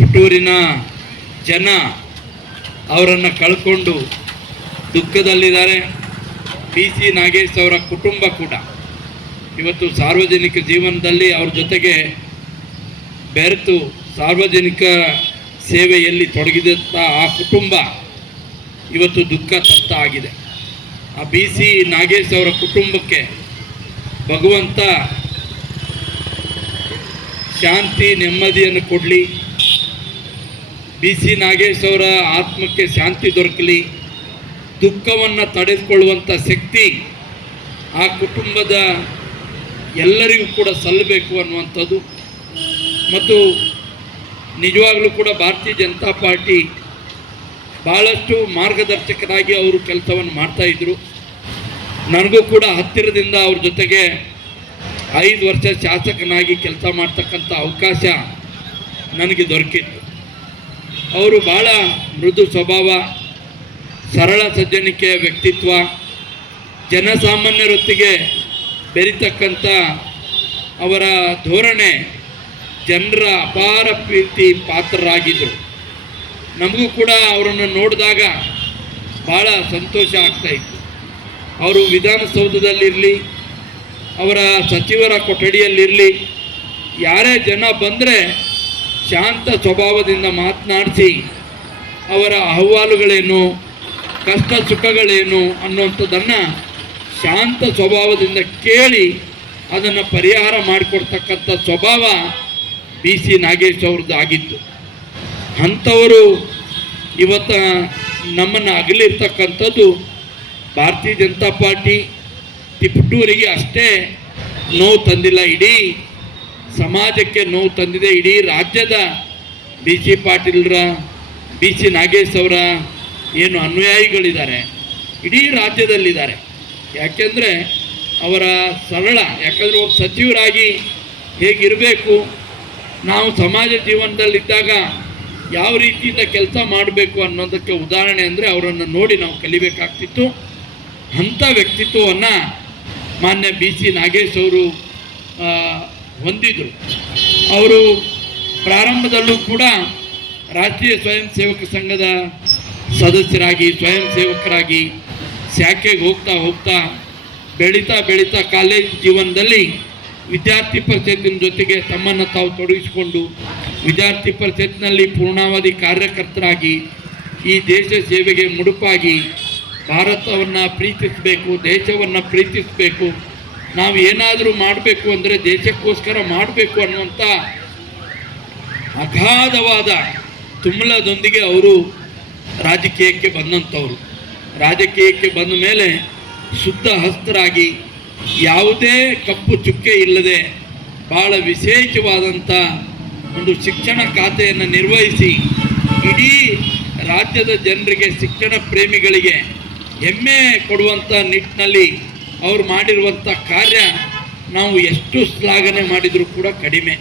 ಪುತ್ತೂರಿನ ಜನ ಅವರನ್ನು ಕಳ್ಕೊಂಡು ದುಃಖದಲ್ಲಿದ್ದಾರೆ. PC ನಾಗೇಶ್ ಅವರ ಕುಟುಂಬ ಕೂಡ ಇವತ್ತು ಸಾರ್ವಜನಿಕ ಜೀವನದಲ್ಲಿ ಅವ್ರ ಜೊತೆಗೆ ಬೆರೆತು ಸಾರ್ವಜನಿಕ ಸೇವೆಯಲ್ಲಿ ತೊಡಗಿದಂಥ ಆ ಕುಟುಂಬ ಇವತ್ತು ದುಃಖ ತಪ್ತ ಆಗಿದೆ. ಆ BC ನಾಗೇಶ್ ಅವರ ಕುಟುಂಬಕ್ಕೆ ಭಗವಂತ ಶಾಂತಿ ನೆಮ್ಮದಿಯನ್ನು ಕೊಡಲಿ. BC ನಾಗೇಶ್ ಅವರ ಆತ್ಮಕ್ಕೆ ಶಾಂತಿ ದೊರಕಲಿ. ದುಃಖವನ್ನು ತಡೆದುಕೊಳ್ಳುವಂಥ ಶಕ್ತಿ ಆ ಕುಟುಂಬದ ಎಲ್ಲರಿಗೂ ಕೂಡ ಸಲ್ಲಬೇಕು ಅನ್ನುವಂಥದ್ದು. ಮತ್ತು ನಿಜವಾಗಲೂ ಕೂಡ ಭಾರತೀಯ ಜನತಾ ಪಾರ್ಟಿ ಭಾಳಷ್ಟು ಮಾರ್ಗದರ್ಶಕರಾಗಿ ಅವರು ಕೆಲಸವನ್ನು ಮಾಡ್ತಾಯಿದ್ರು. ನನಗೂ ಕೂಡ ಹತ್ತಿರದಿಂದ ಅವ್ರ ಜೊತೆಗೆ 5 ವರ್ಷ ಶಾಸಕನಾಗಿ ಕೆಲಸ ಮಾಡ್ತಕ್ಕಂಥ ಅವಕಾಶ ನನಗೆ ದೊರಕಿತ್ತು. ಅವರು ಭಾಳ ಮೃದು ಸ್ವಭಾವ, ಸರಳ ಸಜ್ಜನಿಕೆಯ ವ್ಯಕ್ತಿತ್ವ, ಜನಸಾಮಾನ್ಯರೊತ್ತಿಗೆ ಬೆರೀತಕ್ಕಂಥ ಅವರ ಧೋರಣೆ ಜನರ ಅಪಾರ ಪ್ರೀತಿ ಪಾತ್ರರಾಗಿದ್ದರು. ನಮಗೂ ಕೂಡ ಅವರನ್ನು ನೋಡಿದಾಗ ಭಾಳ ಸಂತೋಷ ಆಗ್ತಾಯಿತ್ತು. ಅವರು ವಿಧಾನಸೌಧದಲ್ಲಿರಲಿ, ಅವರ ಸಚಿವರ ಕೊಠಡಿಯಲ್ಲಿರಲಿ, ಯಾರೇ ಜನ ಬಂದರೆ ಶಾಂತ ಸ್ವಭಾವದಿಂದ ಮಾತನಾಡಿಸಿ ಅವರ ಅಹವಾಲುಗಳೇನು, ಕಷ್ಟ ಸುಖಗಳೇನು ಅನ್ನುವಂಥದ್ದನ್ನು ಶಾಂತ ಸ್ವಭಾವದಿಂದ ಕೇಳಿ ಅದನ್ನು ಪರಿಹಾರ ಮಾಡಿಕೊಡ್ತಕ್ಕಂಥ ಸ್ವಭಾವ BC ನಾಗೇಶ್ ಅವ್ರದ್ದು ಆಗಿತ್ತು. ಅಂಥವರು ಇವತ್ತು ನಮ್ಮನ್ನು ಅಗಲಿರ್ತಕ್ಕಂಥದ್ದು ಭಾರತೀಯ ಜನತಾ ಪಾರ್ಟಿ ತಿಪಟೂರಿಗೆ ಅಷ್ಟೇ ನೋವು ತಂದಿಲ್ಲ, ಇಡೀ ಸಮಾಜಕ್ಕೆ ನೋವು ತಂದಿದೆ. ಇಡೀ ರಾಜ್ಯದ BC ಪಾಟೀಲ್ರ, BC ನಾಗೇಶ್ ಅವರ ಏನು ಅನುಯಾಯಿಗಳಿದ್ದಾರೆ ಇಡೀ ರಾಜ್ಯದಲ್ಲಿದ್ದಾರೆ. ಯಾಕೆಂದರೆ ಅವರ ಸರಳ, ಯಾಕಂದರೆ ಒಬ್ಬ ಸಚಿವರಾಗಿ ಹೇಗಿರಬೇಕು, ನಾವು ಸಮಾಜ ಜೀವನದಲ್ಲಿದ್ದಾಗ ಯಾವ ರೀತಿಯಿಂದ ಕೆಲಸ ಮಾಡಬೇಕು ಅನ್ನೋದಕ್ಕೆ ಉದಾಹರಣೆ ಅಂದರೆ ಅವರನ್ನು ನೋಡಿ ನಾವು ಕಲಿಬೇಕಾಗ್ತಿತ್ತು. ಅಂಥ ವ್ಯಕ್ತಿತ್ವವನ್ನು ಮಾನ್ಯ BC ನಾಗೇಶ್ ಅವರು ಹೊಂದಿದರು. ಅವರು ಪ್ರಾರಂಭದಲ್ಲೂ ಕೂಡ ರಾಷ್ಟ್ರೀಯ ಸ್ವಯಂ ಸೇವಕ ಸಂಘದ ಸದಸ್ಯರಾಗಿ, ಸ್ವಯಂ ಸೇವಕರಾಗಿ ಶಾಖೆಗೆ ಹೋಗ್ತಾ ಬೆಳೀತಾ ಕಾಲೇಜ್ ಜೀವನದಲ್ಲಿ ವಿದ್ಯಾರ್ಥಿ ಪರಿಷತ್ತಿನ ಜೊತೆಗೆ ತಮ್ಮನ್ನು ತಾವು ತೊಡಗಿಸಿಕೊಂಡು ವಿದ್ಯಾರ್ಥಿ ಪರಿಷತ್ನಲ್ಲಿ ಪೂರ್ಣಾವಧಿ ಕಾರ್ಯಕರ್ತರಾಗಿ ಈ ದೇಶ ಸೇವೆಗೆ ಮುಡುಪಾಗಿ ಭಾರತವನ್ನು ಪ್ರೀತಿಸಬೇಕು, ದೇಶವನ್ನು ಪ್ರೀತಿಸಬೇಕು, ನಾವು ಏನಾದರೂ ಮಾಡಬೇಕು ಅಂದರೆ ದೇಶಕ್ಕೋಸ್ಕರ ಮಾಡಬೇಕು ಅನ್ನುವಂಥ ಅಗಾಧವಾದ ತುಮಲದೊಂದಿಗೆ ಅವರು ರಾಜಕೀಯಕ್ಕೆ ಬಂದಂಥವ್ರು. ರಾಜಕೀಯಕ್ಕೆ ಬಂದ ಮೇಲೆ ಶುದ್ಧ ಹಸ್ತರಾಗಿ ಯಾವುದೇ ಕಪ್ಪು ಚುಕ್ಕೆ ಇಲ್ಲದೆ ಭಾಳ ವಿಶೇಷವಾದಂಥ ಒಂದು ಶಿಕ್ಷಣ ಖಾತೆಯನ್ನು ನಿರ್ವಹಿಸಿ ಇಡೀ ರಾಜ್ಯದ ಜನರಿಗೆ, ಶಿಕ್ಷಣ ಪ್ರೇಮಿಗಳಿಗೆ ಹೆಮ್ಮೆ ಕೊಡುವಂಥ ನಿಟ್ಟಿನಲ್ಲಿ ಅವರು ಮಾಡಿರುವಂಥ ಕಾರ್ಯ ನಾವು ಎಷ್ಟು ಶ್ಲಾಘನೆ ಮಾಡಿದರೂ ಕೂಡ ಕಡಿಮೆ.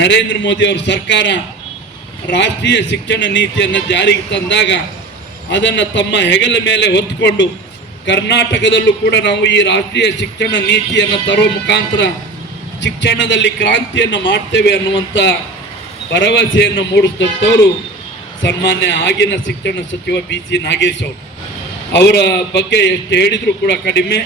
ನರೇಂದ್ರ ಮೋದಿ ಅವರ ಸರ್ಕಾರ ರಾಷ್ಟ್ರೀಯ ಶಿಕ್ಷಣ ನೀತಿಯನ್ನು ಜಾರಿಗೆ ತಂದಾಗ ಅದನ್ನು ತಮ್ಮ ಹೆಗಲ ಮೇಲೆ ಹೊತ್ತುಕೊಂಡು ಕರ್ನಾಟಕದಲ್ಲೂ ಕೂಡ ನಾವು ಈ ರಾಷ್ಟ್ರೀಯ ಶಿಕ್ಷಣ ನೀತಿಯನ್ನು ತರೋ ಮುಖಾಂತರ ಶಿಕ್ಷಣದಲ್ಲಿ ಕ್ರಾಂತಿಯನ್ನು ಮಾಡ್ತೇವೆ ಅನ್ನುವಂಥ ಭರವಸೆಯನ್ನು ಮೂಡಿಸಿದಂಥವರು ಸನ್ಮಾನ್ಯ ಆಗಿನ ಶಿಕ್ಷಣ ಸಚಿವ BC ನಾಗೇಶ್ ಅವರು. ಅವರ ಬಗ್ಗೆ ಎಷ್ಟು ಹೇಳಿದರೂ ಕೂಡ ಕಡಿಮೆ.